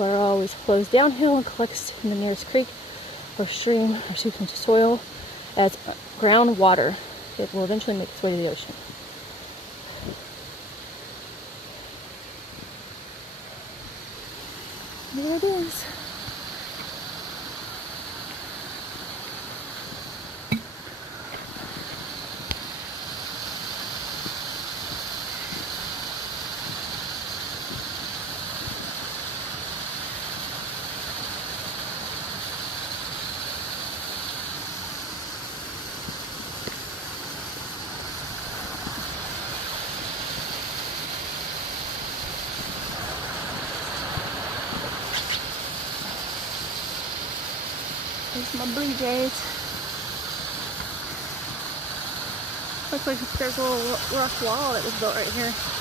water always flows downhill and collects in the nearest creek or stream or seeps into soil as groundwater. It will eventually make its way to the ocean. There it is. There's my blue jays. Looks like there's a little rough wall that was built right here.